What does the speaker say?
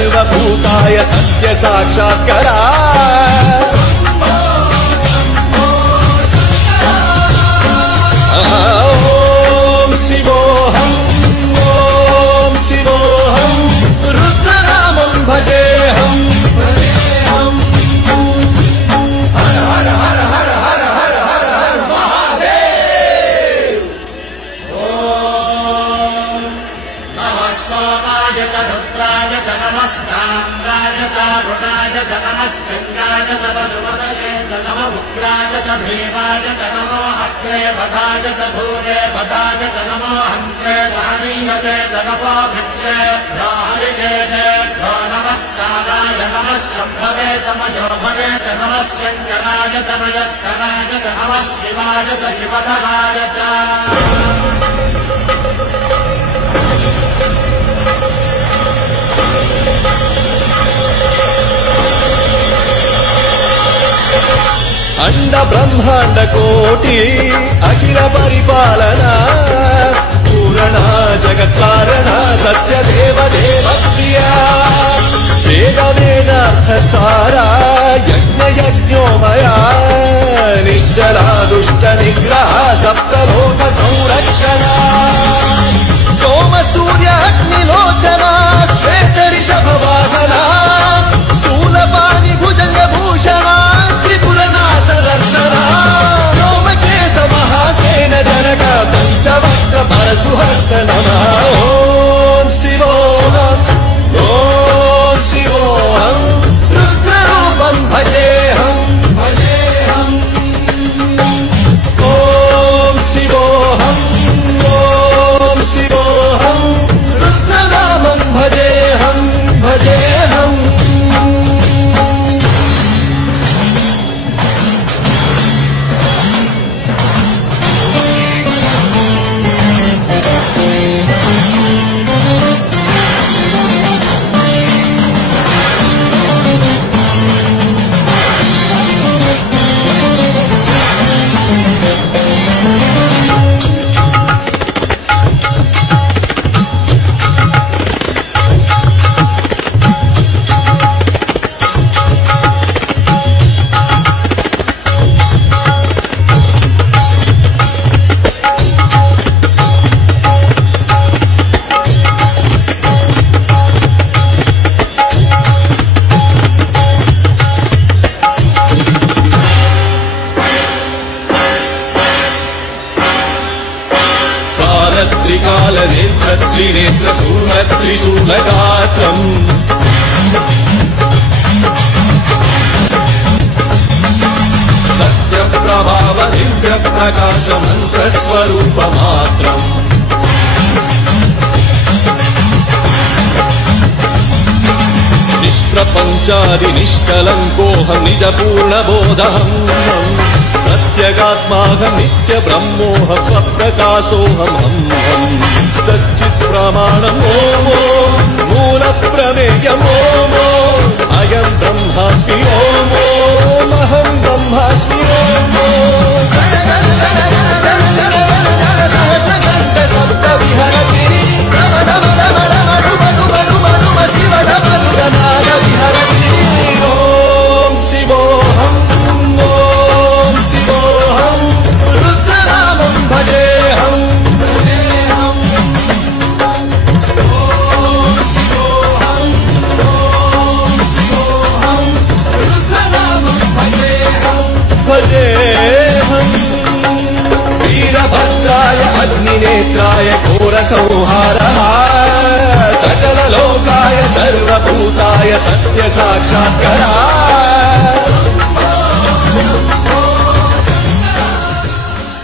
सर्वभूताय सत्य साक्षात्करा ओम शिवोऽहं ओम शिवोऽहं रुद्रनामं भजेऽहं हर हर हर हर हर हर हर हर महादेव। ओम नमः सोमाय च रुद्राय च नमस्ताम्राय च अरुणाय च नमः शृङ्गाय च वसुमतये च नमः उग्राय च भीमाय च नमो अग्रे वधाय च धूरे वधाय च नमो हन्त्रे सहनीयते च नमो वृक्षे हरिकेशेभ्यो नमस्काराय नमः शम्भवे च मयोभवे च नमः शङ्कराय च मयस्कराय च नमः शिवाय च शिवधराय च। अंड ब्रह्मांड कोटि अखिल परिपालना पूरणा जगत्कारणा सत्य देव देव प्रिया वेद वेदार्थ सारा यज्ञ यज्ञोमया निश्चला दुष्ट निग्रह सप्तलोक संरक्षणा सोम सूर्य अग्निलोचना श्वेत ऋषभ वाहना शूलपाणि भुजंग भूषणा रोमकेश महासेन जनक पंचवक्त्र परशुहस्त नमः। ओम शिवोऽहं ओम शिवोऽहं रुद्ररूपं भजेऽहं भजेऽहं। ओम शिवोऽहं ओम शिवोऽहं रुद्रनामं भजेऽहं भजेऽहं। त्रिनेत्र त्रिशूलगात्रम् सत्यप्रभाव दिव्य प्रकाश मन्त्रस्वरूपमात्रम् निष्प्रपञ्चादि निष्कलङ्कोऽहं निजपूर्णबोधहं प्रत्यगात्माहं नित्य ब्रह्मोऽहं स्वप्रकाशोऽहं सच्चित् प्रमाणम् ओम मूल प्रमेयम् ओम अयं ब्रह्मास्मि ओम अहं ब्रह्मास्मि ओम शब्द विहरति ओम शिवोऽहं ओम शिवोऽहं रुद्रनामं भजेऽहं भजेऽहं। ओम शिवोऽहं रुद्रनामं भजेऽहं भजेऽहं। वीरभद्राय अग्निनेत्राय घोरसंहारः सकललोकाय सर्वभूताय सत्य साक्षात्करा